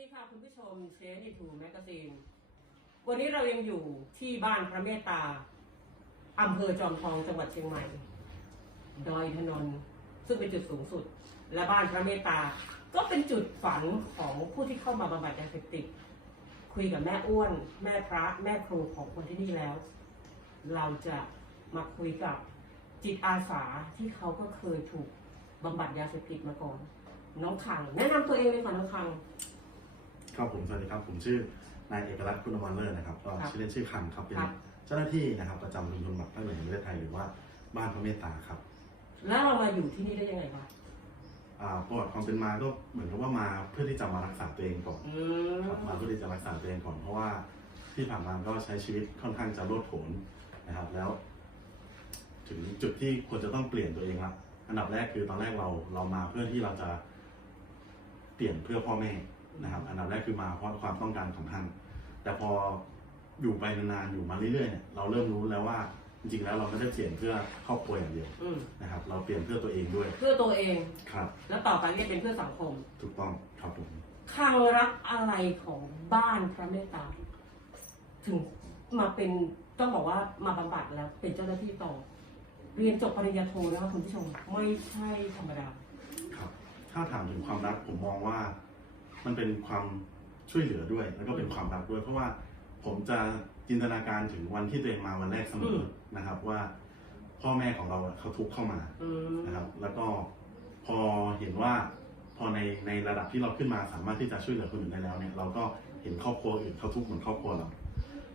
ดีค่ะคุณผู้ชมเชนอีทูแมกกาซีนวันนี้เรายังอยู่ที่บ้านพระเมตตาอำเภอจอมทองจังหวัดเชียงใหม่ ดอยถนนซึ่งเป็นจุดสูงสุด และบ้านพระเมตตา ก็เป็นจุดฝันของผู้ที่เข้ามาบำบัดยาเสพติดคุยกับแม่อ้วน แม่พระ แม่ครูของคนที่นี่แล้ว เราจะมาคุยกับจิตอาสาที่เขาก็เคยถูกบำบัดยาเสพติดมาก่อน น้องขัง แนะนำตัวเองเลยค่ะน้องขัง ครับผมสวัสดีครับผมชื่อนายเอกลักษณ์คุณอมรเลิศนะครับก็ครับชื่อเล่นชื่อคันครับเป็นครับ เจ้าหน้าที่นะครับประจำชุมชนบัตรภาคเหนือแห่งประเทศไทยหรือว่าบ้านพระเมตตาครับแล้วเรามาอยู่ที่นี่ได้ยังไงคะอ่าประวัติความเป็นมาก็เหมือนกับว่ามาเพื่อที่จะมารักษาตัวเองก่อน อืครับมาเพื่อที่จะรักษาตัวเองก่อนเพราะว่าที่ผ่านมาก็ใช้ชีวิตค่อนข้างจะโลดโผนนะครับ แล้ว ถึงจุดที่ควรจะต้องเปลี่ยนตัวเองละอันดับแรกคือตอนแรกเราเรามาเพื่อที่เราจะเปลี่ยนเพื่อพ่อแม่ นะครับอันดับแรกคือมาเพราะความต้องการของท่าน แต่พออยู่ไปนานๆอยู่มาเรื่อยๆเนี่ยเราเริ่มรู้แล้วว่าจริงๆแล้วเราไม่ได้เปลี่ยนเพื่อครอบครัวอย่างเดียวอืมนะครับ เราเปลี่ยนเพื่อตัวเองด้วยเพื่อตัวเอง ครับ แล้วต่อไปก็เป็นเพื่อสังคมถูกต้องครับผมขังรักอะไรของบ้านพระเมตตา ถึงมาเป็นต้องบอกว่ามาบำบัดแล้ว เป็นเจ้าหน้าที่ต่อ เรียนจบปริญญาโทนะคะคุณผู้ชม ไม่ใช่ธรรมดา ครับ ถ้าถามถึงความรักผมมองว่า มันเป็นความช่วยเหลือด้วย แล้วก็เป็นความรักด้วย เพราะว่าผมจะจินตนาการถึงวันที่ตัวเองมาวันแรกเสมอมนะครับ ว่า พ่อแม่ของเราอะเขาทุกข์เข้ามาอืมนะครับ แล้วก็พอเห็นว่าพอในในระดับที่เราขึ้นมาสามารถที่จะช่วยเหลือคนอื่นได้แล้วเนี่ยเราก็เห็นครอบครัวอื่นเขาทุกข์เหมือนครอบครัวเรา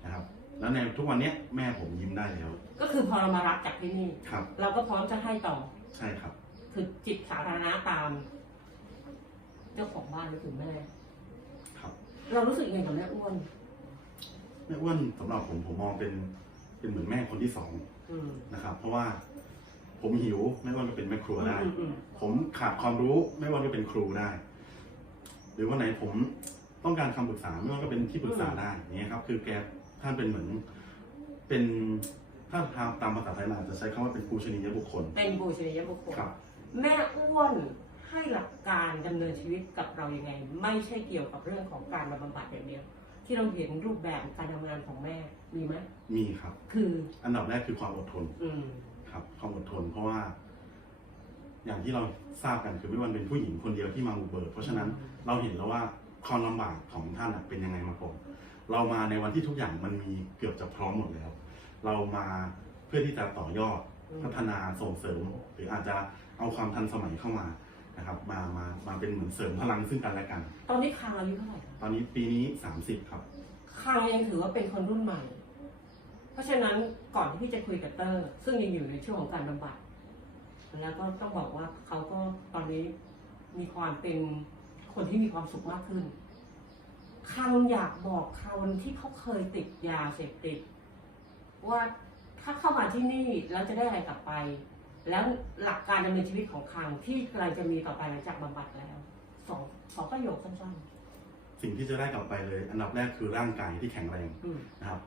นะครับ แล้วในทุกวันเนี้ยแม่ผมยิ้มได้แล้ว ก็คือพอเรามารับจากที่นี่ ครับ เราก็พร้อมจะให้ต่อ ใช่ครับ คือจิตสาธารณะตาม เจ้าของบ้านก็คือแม่ครับ เรารู้สึกยังไงกับแม่อ้วน แม่อ้วนสำหรับผมผมมองเป็นเป็นเหมือนแม่คนที่สองอืม นะครับ เพราะว่าผมหิวแม่อ้วนก็เป็นแม่ครัวได้ อืมอืมผมขาดความรู้แม่อ้วนก็เป็นครูได้ หรือวันไหนผมต้องการคำปรึกษาแม่อ้วนก็เป็นที่ปรึกษาได้อย่างเงี้ยครับ คือแกท่านเป็นเหมือน เป็นถ้าตามตามภาษาไทยเราอาจจะใช้คำว่าเป็นปูชนียบุคคลเป็นบูชนียบุคคล ครับ แม่อ้วน ให้หลักการดำเนินชีวิตกับเรายังไง ไม่ใช่เกี่ยวกับเรื่องของการมาบำบัดอย่างเดียว ที่เราเห็นรูปแบบการทำงานของแม่มีไหมมีครับ คืออันดับแรกคือความอดทนอืมครับ ความอดทนเพราะว่า อย่างที่เราทราบกันคือไม่วันเป็นผู้หญิงคนเดียวที่มาบุกเบิกเพราะฉะนั้นเราเห็นแล้วว่าความลำบากของท่านน่ะเป็นยังไงมาก่อนเรามาในวันที่ทุกอย่างมันมีเกือบจะพร้อมหมดแล้ว เรามาเพื่อที่จะต่อยอดอืมพัฒนาส่งเสริม หรืออาจจะเอาความทันสมัยเข้ามา นะครับมามามาเป็นเหมือนเสริมพลังซึ่งกันและกัน ตอนนี้คางอายุเท่าไหร่คะตอนนี้ปีนี้ 30 ครับ คางยังถือว่าเป็นคนรุ่นใหม่ เพราะฉะนั้นก่อนที่พี่จะคุยกับเตอร์ ซึ่งยังอยู่ในช่วงของการบำบัดแล้วก็ต้องบอกว่าเขาก็ตอนนี้มีความเป็นคนที่มีความสุขมากขึ้นคังอยากบอกคนที่เขาเคยติดยาเสพติด ว่าถ้าเข้ามาที่นี่แล้วจะได้อะไรกลับไป แล้วหลักการดำเนินชีวิตของคังที่กำลังจะมีต่อไปหลังจากบำบัดแล้วสองสองประโยคสั้นสิ่งที่จะได้กลับไปเลย อันดับแรกคือร่างกายที่แข็งแรงๆอืม นะครับ